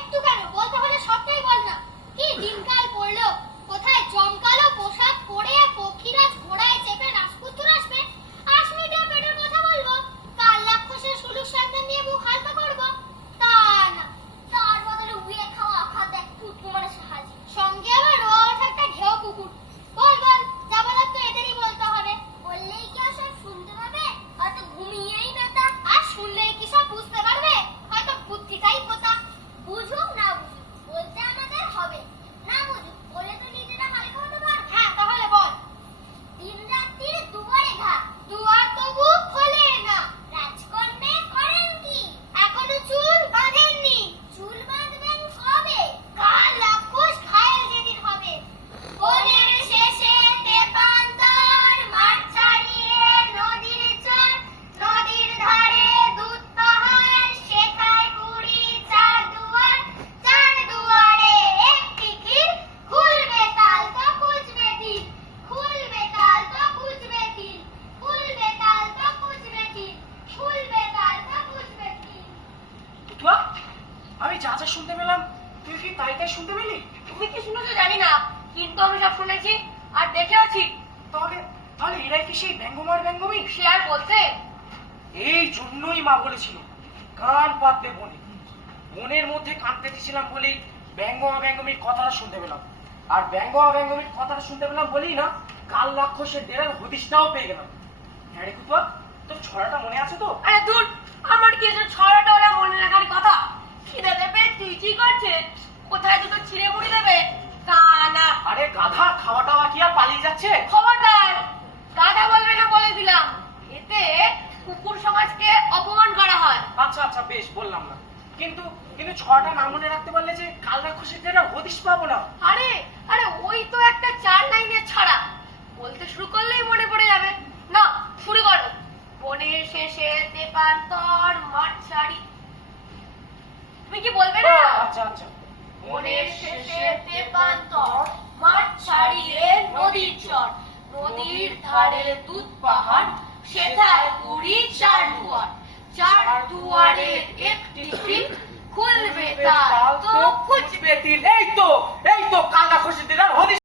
একটু কেন, বলতে হলে সবটাই বল না। কি দিনকাল পড়লো, কোথায় জমকালো পোশাক পরে পক্ষীরাজ ঘোড়ায় চেপে রাজপুত্র আসবে, 8 মিনিটের পেটের কথা বলবো, কাল রাক্ষসের সুলুক সন্তান নিয়ে বুক হালকা করবো, তা না, তার বদলে উড়ে খাওয়া আখাত এক পুটকু মানুষের হাজির, সঙ্গে আবার রোয়া ওঠা একটা ঘেউ কুকুর। বল বল, যা বলার তো এদেরই বলতে হবে। বললেই কি আর সব শুনতে পাবে? হয়তো ঘুমিয়েই বেতা। আর শুনলেই কি সব বুঝতে পারবে? হয়তো বুদ্ধিটাই পোতা। বুঝুক না বুঝুক, বলতে আমাদের হবে, না বুঝুক বলে তো নিজেরা হালকা হতে পারবে। হ্যাঁ তাহলে বল। দিন রাত্রির দুয়ারে ঘাট, দুয়ার তবু খোলে না, রাজকন্যা করেন কি? এখনো চুল বাঁধেননি। চুল বাঁধবেন কবে? কাল রাক্ষস ঘায়েল যেদিন হবে। বনের শেষে তেপান্তর, মাঠ ছাড়িয়ে নদীর চর, নদীর ধারে দুধ পাহাড়, সেখায় কুড়ি চার দুয়ার, চার দুয়ারে একটি ক্ষীর, খুলবে তাল তো খুঁজবে তিল, খুলবে তাল তো খুঁজবে তিল, খুলবে তাল তো খুঁজবে তিল, খুলবে তাল তো খুঁজবে তিল। তুয়া, আমি যা যা শুনতে পেলাম তুই কি তাই তাই শুনতে পেলি? তুমি কি শুনেছো জানি না, কিন্তু আমি সব শুনেছি আর দেখেওছি। তাহলে তাহলে এরাই কি সেই ব্যঙ্গমার ব্যঙ্গমী? সে আর বলতে। এই জন্যই মা বলেছিল কান পাতলে বনে, বনের মধ্যে কান পেতেছিলাম বলেই ব্যঙ্গমা ব্যঙ্গমীর কথাটা শুনতে পেলাম, আর ব্যঙ্গমা ব্যঙ্গমীর কথাটা শুনতে পেলাম বলেই না কাল রাক্ষসের ডেরার হদিশটাও পেয়ে গেলাম। হ্যাঁ রে কুতুয়া, তোর ছড়াটা মনে আছে তো? আরে দূর, আমার কি এসব ছড়াটা ওরা মনে রাখার কথা? খিদে দেবে তুই করছে, কোথায় দুটো ছিঁড়ে মুড়ি দেবে তা না। আরে গাধা, খাওয়া টাওয়া কি আর পালিয়ে যাচ্ছে? খবরদার, গাধা বলবে না বলে দিলাম, এতে কুকুর সমাজকে অপমান করা হয়। আচ্ছা আচ্ছা বেশ, বললাম না, কিন্তু কিন্তু ছড়াটা না মনে রাখতে পারলে যে কাল রাক্ষসের ডেরার হদিশ পাবো না। আরে আরে ওই তো একটা 4 লাইনের ছড়া, বলতে শুরু করলেই মনে পড়ে যাবে। না, শুরু করো। বনের শেষে তেপান্তর, মাঠ ছাড়ি। তুমি কি বলবে না? আচ্ছা আচ্ছা। বনের শেষে তেপান্তর, মাঠ ছাড়িয়ে নদীর চর, নদীর ধারে দুধ পাহাড়, সেথায় কুড়ি চার দুয়ার, চার দুয়ারে একটি ক্ষীর, খুলবে তাল তো খুঁজবে তিল। এই তো কাল রাক্ষসের ডেরার হদিশ